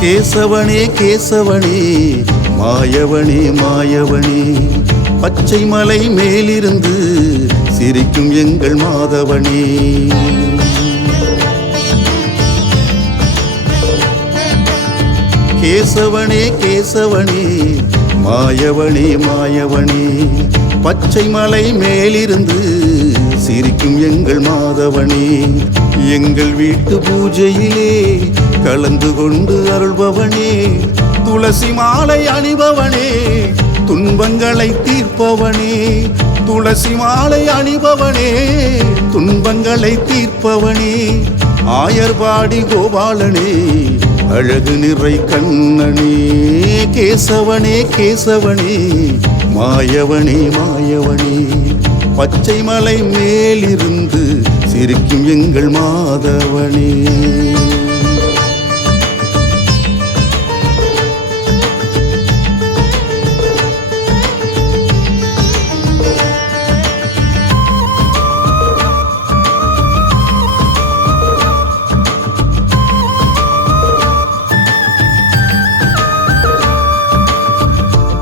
கேசவனே கேசவனே மாயவனே மாயவனே. பச்சை மலை மேலிருந்து சிரிக்கும் எங்கள் மாதவனே. கேசவனே கேசவனே மாயவனே மாயவனே. பச்சை மலை மேலிருந்து சிரிக்கும் எங்கள் மாதவனே. எங்கள் வீட்டு பூஜையிலே கலந்து கொண்டு அருள்பவனே. துளசி மாலை அணிபவனே துன்பங்களை தீர்ப்பவனே. துளசி மாலை அணிபவனே துன்பங்களை தீர்ப்பவனே. ஆயர்பாடி கோபாலனே அழகு நிறை கண்ணனே. கேசவனே கேசவனே மாயவனே மாயவனே. பச்சை மலை மேலிருந்து சிரிக்கும் எங்கள் மாதவனே.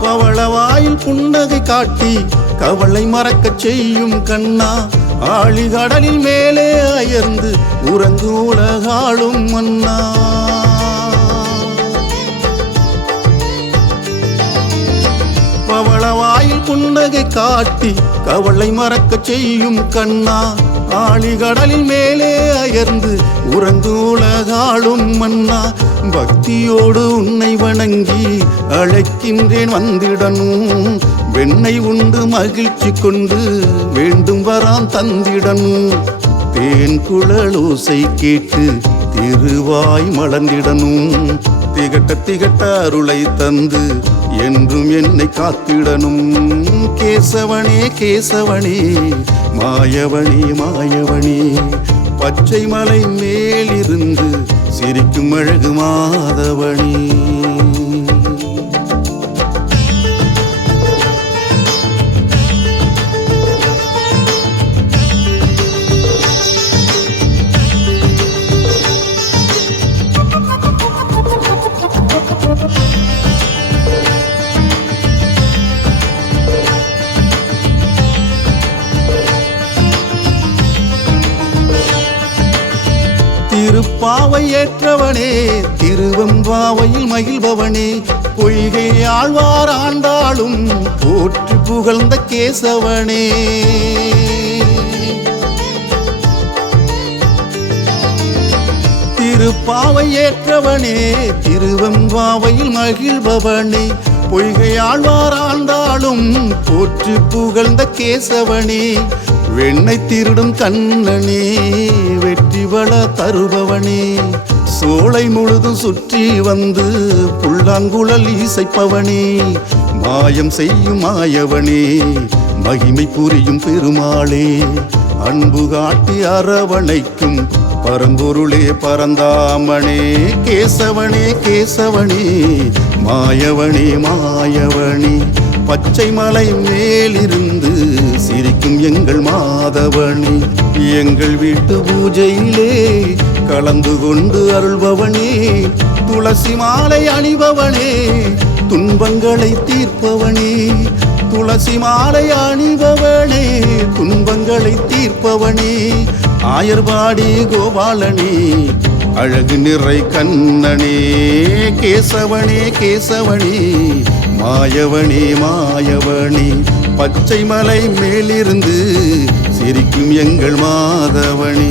பவளவாயில் புன்னகை காட்டி கவலை மறக்கச் செய்யும் கண்ணா ஆழி கடலில் மேலே அயர்ந்து உறங்கு உலகாளும் மன்னா. புன்னகை காட்டி கவலை மறக்கச் செய்யும் கண்ணா. ஆழி கடலில் மேலே அயர்ந்து உறங்கு உலகாளும் மன்னா. பக்தியோடு உன்னை வணங்கி அழைக்கின்றேன் வந்திடனும். வெண்ணை உண்டு மகிழ்ச்சி கொண்டு வேண்டும் வரான் தந்திடனும். தேன் குழலோசை கேட்டு திருவாய் மலர்ந்திடனும். திகட்ட திகட்ட அருளை தந்து என்றும் என்னை காத்திடணும். கேசவனே கேசவனே மாயவனே மாயவனே. பச்சை மலை மேலிருந்து சிரிக்கும் அழகு மாதவனே. திருப்பாவை ஏற்றவனே திருவம்பாவையில் மகிழ்பவனே. பொய்கை ஆழ்வார் ஆண்டாளும் போற்றி புகழ்ந்த கேசவனே. திருப்பாவை ஏற்றவனே திருவம்பாவையில் மகிழ்பவனே. பொய்கை ஆழ்வார் ஆண்டாளும் போற்றி புகழ்ந்த கேசவனே. வெண்ணை திருடும் கண்ணனே வெற்றி வள தருபவனே. சோலை முழுதும் சுற்றி வந்து புல்லாங்குழல் இசைப்பவனே. மாயம் செய்யும் மாயவனே மகிமை புரியும் பெருமாளே. அன்பு காட்டி அரவணைக்கும் பரம்பொருளே பரந்தாமனே. கேசவனே கேசவனே மாயவனே மாயவனே. பச்சை மலை மேலிருந்து சிரிக்கும் எங்கள் மாதவனே. எங்கள் வீட்டு பூஜையிலே கலந்து கொண்டு அருள்பவனே. துளசி மாலை அணிபவனே துன்பங்களை தீர்ப்பவனே. துளசி மாலை அணிபவனே துன்பங்களை தீர்ப்பவனே. ஆயர்பாடி கோபாலனே அழகு நிறை கண்ணனே கேசவனே கேசவனே. மாயவனி மாயவனி பச்சை மலை மேலிருந்து சிரிக்கும் எங்கள் மாதவனே.